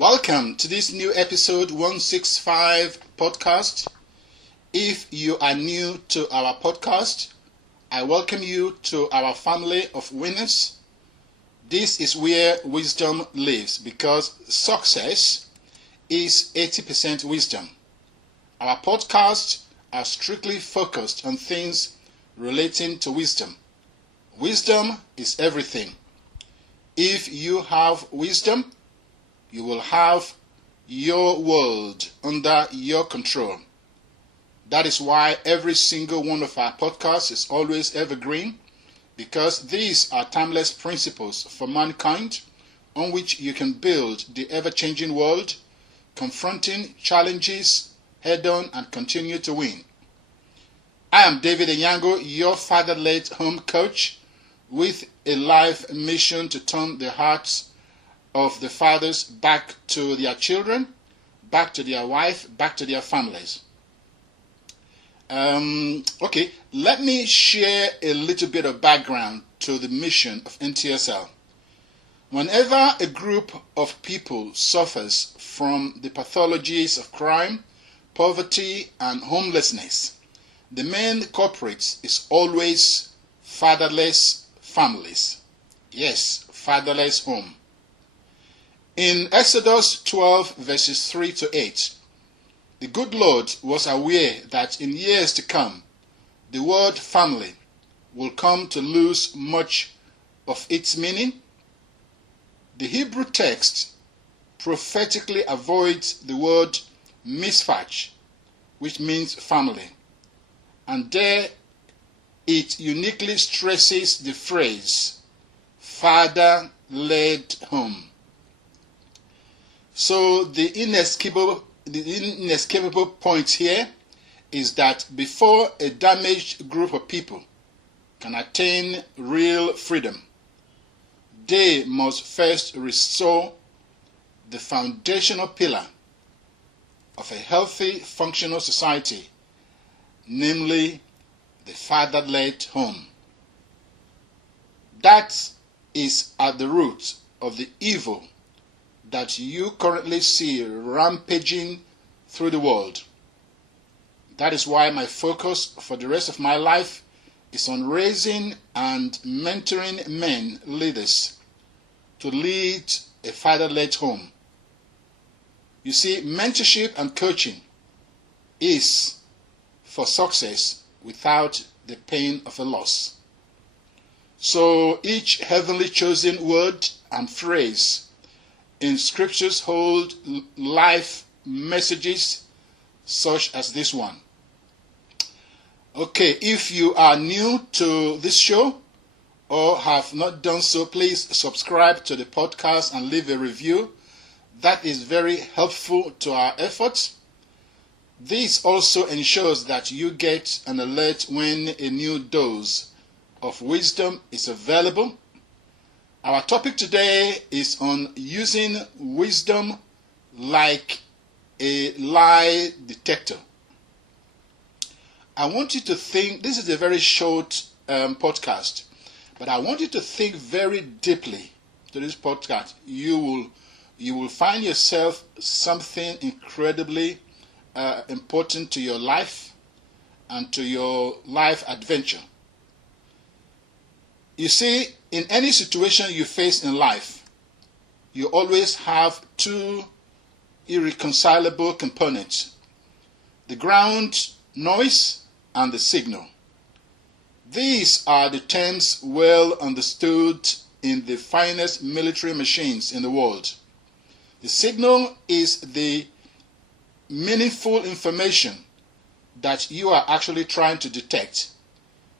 Welcome to this new episode 165 podcast. If you are new to our podcast, I welcome you to our family of winners. This is where wisdom lives because success is 80% wisdom. Our podcasts are strictly focused on things relating to wisdom. Wisdom is everything. If you have wisdom, you will have your world under your control. That is why every single one of our podcasts is always evergreen, because these are timeless principles for mankind on which you can build the ever-changing world, confronting challenges head-on and continue to win. I am David Enyango, your father-led home coach with a life mission to turn the hearts of the fathers back to their children, back to their wife, back to their families. Let me share a little bit of background to the mission of NTSL. Whenever a group of people suffers from the pathologies of crime, poverty, and homelessness, the main culprit is always fatherless families. Yes, fatherless home. In Exodus 12 verses 3 to 8, the good Lord was aware that in years to come, the word family will come to lose much of its meaning. The Hebrew text prophetically avoids the word misfach, which means family, and there it uniquely stresses the phrase father-led home. So the inescapable point here is that before a damaged group of people can attain real freedom, they must first restore the foundational pillar of a healthy, functional society, namely the father-led home. That is at the root of the evil that you currently see rampaging through the world. That is why my focus for the rest of my life is on raising and mentoring men leaders to lead a father-led home. You see, mentorship and coaching is for success without the pain of a loss. So each heavenly chosen word and phrase in scriptures hold life messages such as this one. Okay, if you are new to this show or have not done so, please subscribe to the podcast and leave a review. That is very helpful to our efforts. This also ensures that you get an alert when a new dose of wisdom is available. Our topic today is on using wisdom like a lie detector. I want you to think, this is a very short podcast, but I want you to think very deeply to this podcast. You will find yourself something incredibly important to your life and to your life adventure. You see, in any situation you face in life, you always have two irreconcilable components: the ground noise and the signal. These are the terms well understood in the finest military machines in the world. The signal is the meaningful information that you are actually trying to detect.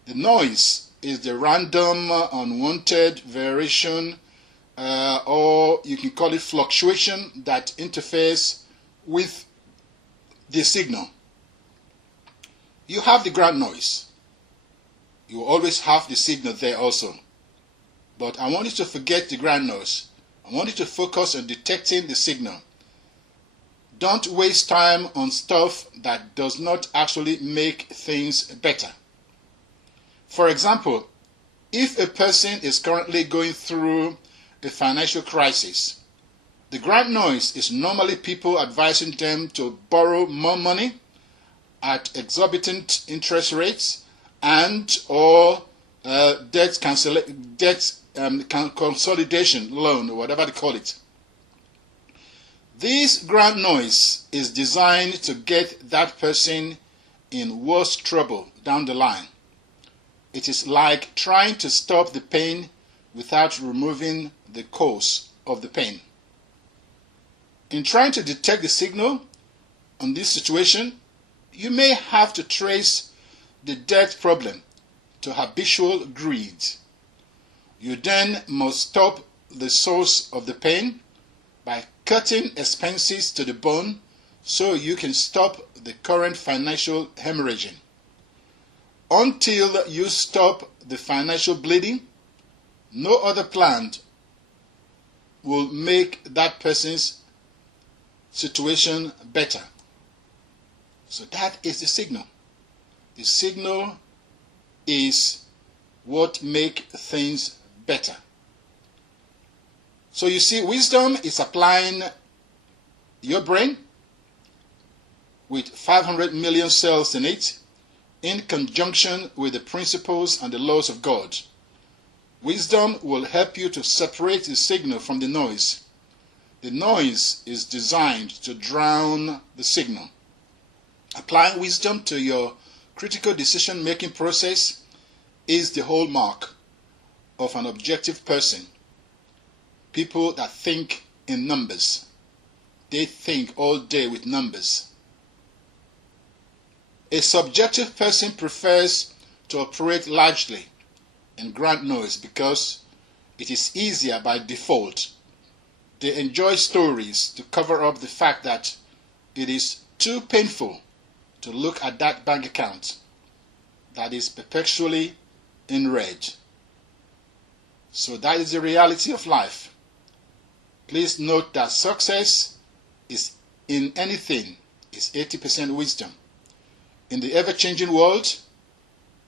The noise is the random, unwanted variation, or you can call it fluctuation that interferes with the signal. You have the ground noise. You always have the signal there also. But I want you to forget the ground noise. I want you to focus on detecting the signal. Don't waste time on stuff that does not actually make things better. For example, if a person is currently going through a financial crisis, The grand noise is normally people advising them to borrow more money at exorbitant interest rates and or debt consolidation loan, or whatever they call it. This grand noise is designed to get that person in worse trouble down the line. It is like trying to stop the pain without removing the cause of the pain. In trying to detect the signal on this situation, you may have to trace the debt problem to habitual greed. You then must stop the source of the pain by cutting expenses to the bone so you can stop the current financial hemorrhaging. Until you stop the financial bleeding, no other plan will make that person's situation better. So that is the signal. The signal is what makes things better. So you see, wisdom is applying your brain with 500 million cells in it in conjunction with the principles and the laws of God. Wisdom will help you to separate the signal from the noise. The noise is designed to drown the signal. Applying wisdom to your critical decision-making process is the hallmark of an objective person. People that think in numbers. They think all day with numbers. A subjective person prefers to operate largely in grand noise because it is easier by default. They enjoy stories to cover up the fact that it is too painful to look at that bank account that is perpetually in red. So that is the reality of life. Please note that success is in anything is 80% wisdom. In the ever-changing world,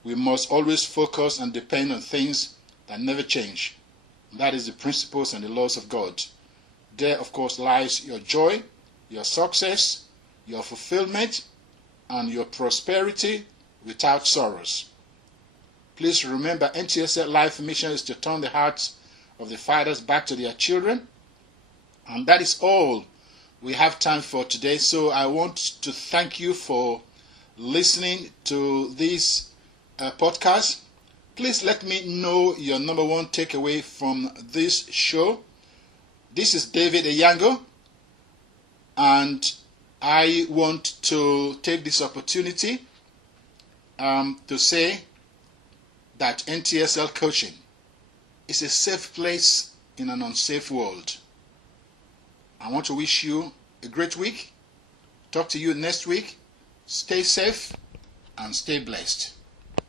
we must always focus and depend on things that never change. That is the principles and the laws of God. There, of course, lies your joy, your success, your fulfillment, and your prosperity without sorrows. Please remember, NTSL Life mission is to turn the hearts of the fathers back to their children. And that is all we have time for today. So I want to thank you for listening to this podcast. Please let me know your number one takeaway from this show. This is David Eyango, and I want to take this opportunity to say that NTSL coaching is a safe place in an unsafe world. I want to wish you a great week. Talk to you next week. Stay safe and stay blessed.